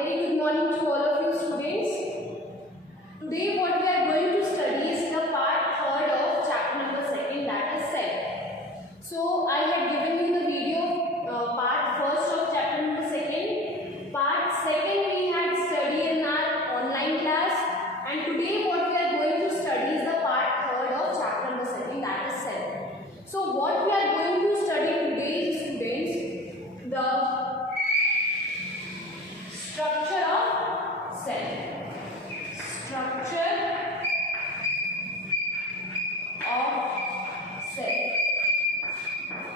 very good morning to all of you students. Today what we are going to study is the part 3rd of chapter number 2, that is cell. So I had given you the video part 1st of chapter number 2. Part 2nd we had studied in our online class, and today what we are going to study is the part 3rd of chapter number 2, that is cell. So what we are going to study today, students, the structure of cell. Structure of cell.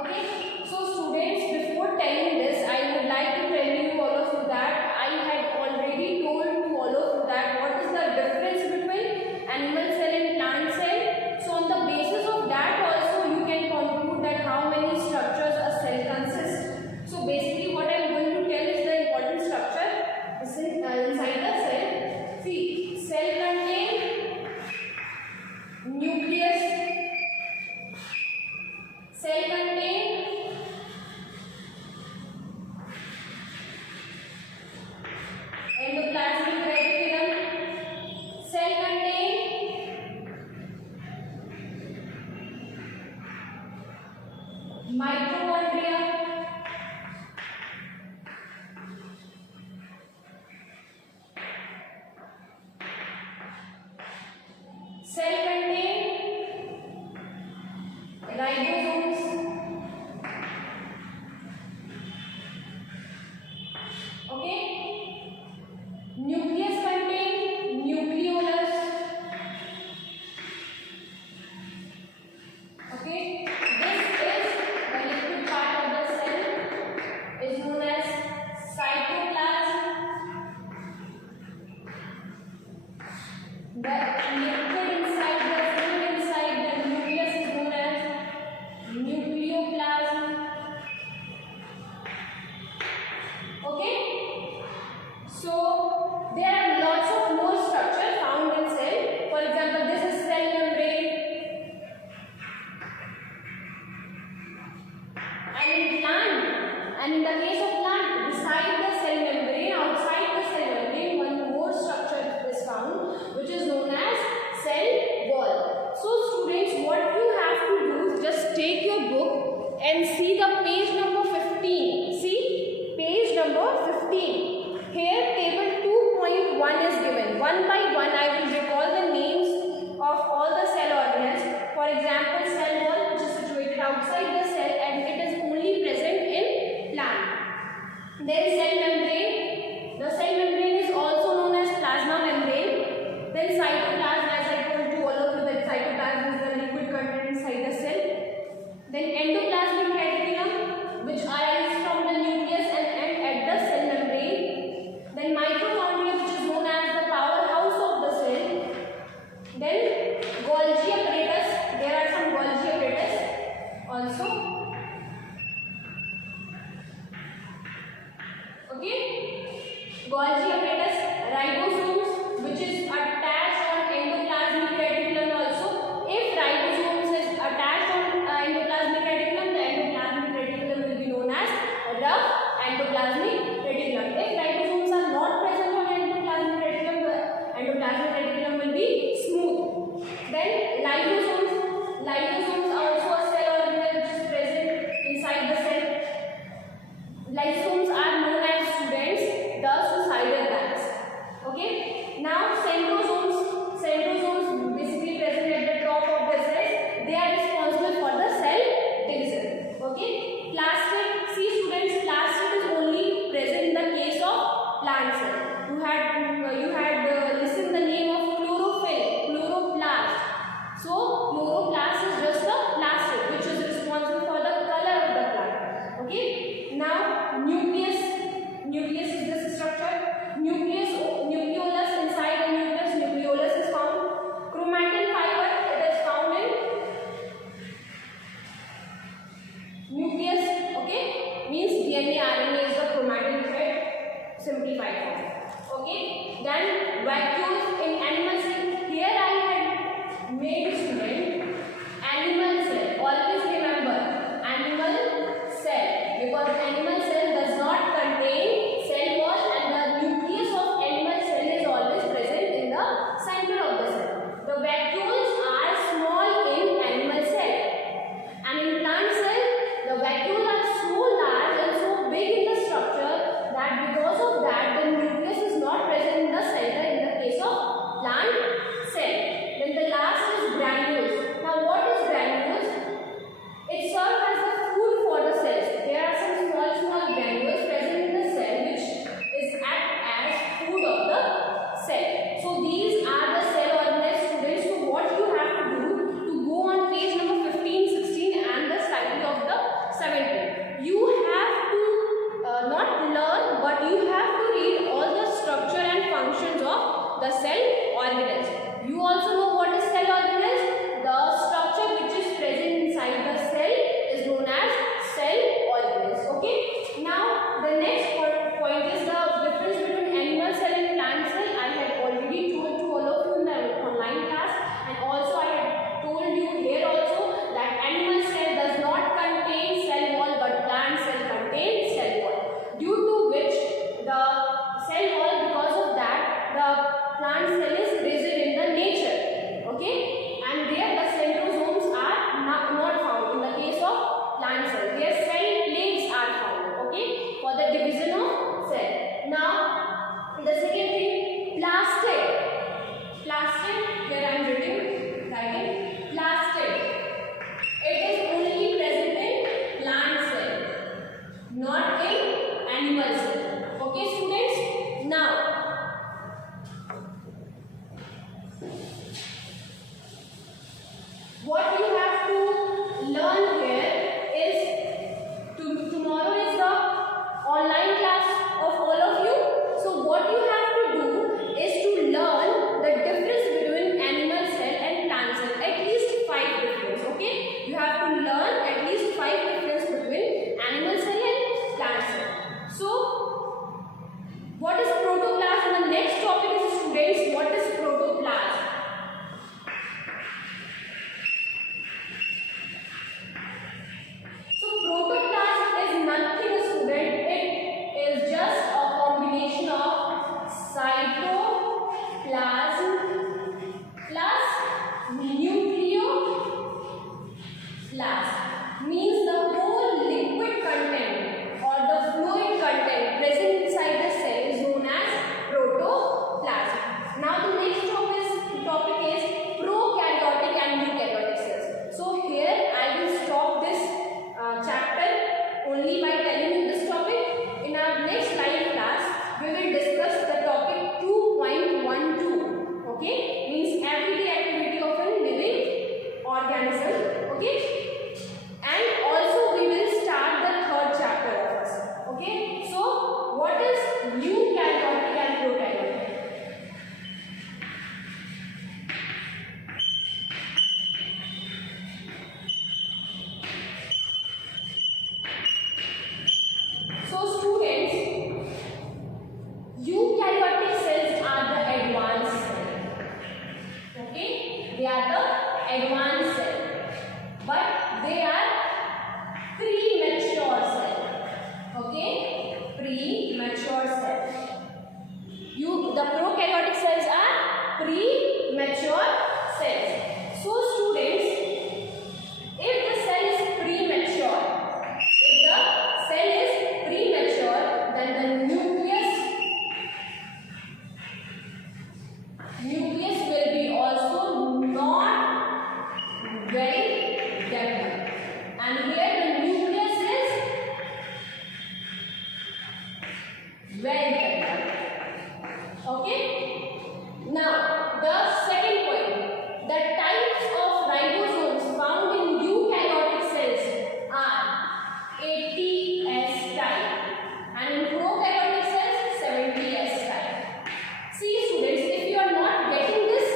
Okay. So students, before telling this, I would like to tell you all of you that I had already told to all of you that what is the difference between animal cell and plant cell. So on the basis of that also you can conclude that how many structures a cell consists. So basically what I am going to tell is the important structure inside the cell. See, cell contains nucleus, cell contains endoplasmic reticulum, cell contains mitochondria, cell contain ribosomes, okay. Nucleus contain nucleolus, okay. This is the liquid part of the cell, is known as cytoplasm. The liquid inside the fluid inside the nucleus is known as nucleoplasm. Okay. So there are lots of more structures found in cell. For example, this is cell membrane. And in plant, and in the case of plant, beside the cell membrane, outside the cell membrane, one more structure is found, which is known as cell wall. So students, what you have to do is just take your book and see the page number 15. See, page number 15. Here table 2.1 is given. One by one I will recall the names of all the cell organelles. For example, cell wall, which is situated outside the cell and it is only present in plant. Then cell membrane. The cell membrane is also known as plasma membrane. Then cytoplasm, as I told to all of you that cytoplasm is the liquid content inside the cell. Then endoplasmic reticulum, which arises from the nucleus and end at the cell membrane. Then mitochondria, which is known as the powerhouse of the cell. Then Golgi apparatus, there are some Golgi apparatus also. Okay, Golgi apparatus, ribosomes, which is attached on endoplasmic reticulum also. If ribosomes is attached on endoplasmic reticulum, the endoplasmic reticulum will be known as rough endoplasmic reticulum. If ribosomes are not present on endoplasmic reticulum, the endoplasmic reticulum will be smooth. Then lysosomes. Lysosomes are also a cell organelle which is present inside the cell. Lysosomes are known as, students, the suicidal glands. Okay. Now centrosomes the cell organelles. You also know what is cell organelles? The structure which is present inside the cell is known as cell organelles. Okay. Now the next point is the difference between animal cell and plant cell. I had already told to all of you in the online class, and also I had told you here also that animal cell does not contain cell wall, but plant cell contains cell wall. Due to which the cell wall, because of that, the plant cell is present in the nature. Okay, and there the centrosomes are not found. In the case of plant cell, their cell plates are found. Okay, for the division of cell. Now the second thing, plastid. Plastid, here I am writing plastid. It is only present in plant cell, not in animal cell. Okay, students. Now what you have to learn here is tomorrow is the online class of all of you. So what you have to do is to learn the difference between animal cell and plant cell. At least 5 difference. Okay, you have to learn at least 5 difference between animal cell and plant cell. So what is protoplasm? The next topic is, students, what is protoplasm? So protoplasm is nothing, student. It is just a combination of cytoplasm plus nucleoplasm. Means the whole liquid content or the fluid content present inside the cell is known as protoplasm. Now the next topic is prokaryotic and eukaryotic cells. So here I will stop this chapter only by telling you this topic. In our next live class, we will discuss the topic 2.12. Okay, means everyday activity of a living organism. Okay, and also we will start the third chapter of us. Okay, so what is eukaryotic and prokaryotic? So students, eukaryotic cells are the advanced cell. Okay, they are the advanced cell, but they are premature cell. Okay, premature cell. The prokaryotic cells are premature cells. So students, if the cell is premature, then the nucleus will be also not well developed, and here the nucleus is well developed. Okay, now the second point, the types of ribosomes found in eukaryotic cells are 80S type, and in prokaryotic cells 70S type. See students, if you are not getting this,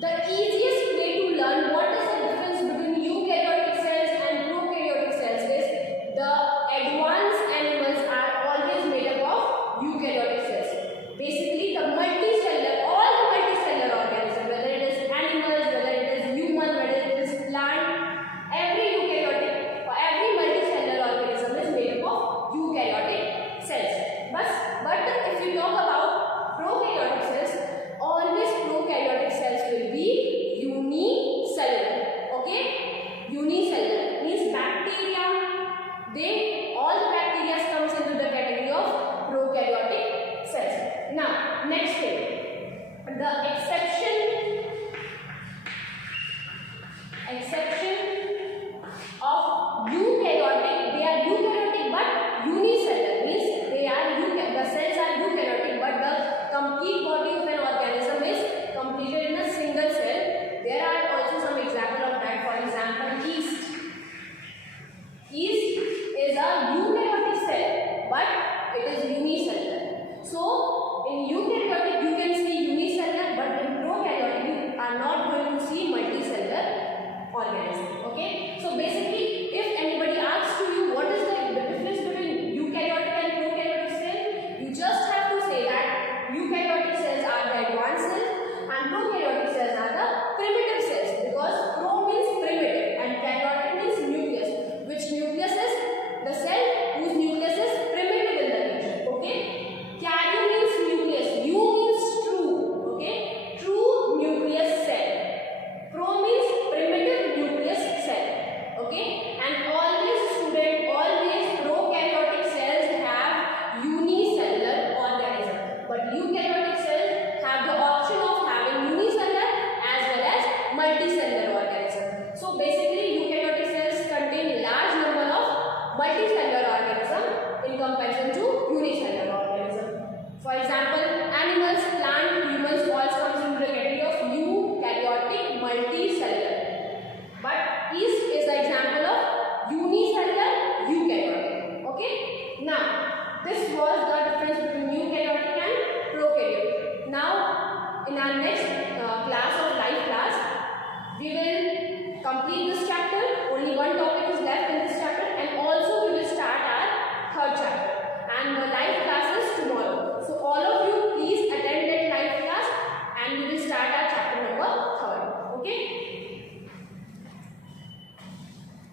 the easiest way to learn what is the difference between eukaryotic cells and prokaryotic cells is the advanced animals are always made up of but eukaryotic cells have the option of having unicellular as well as multicellular organism. So basically eukaryotic cells contain large number of multicellular organism in comparison to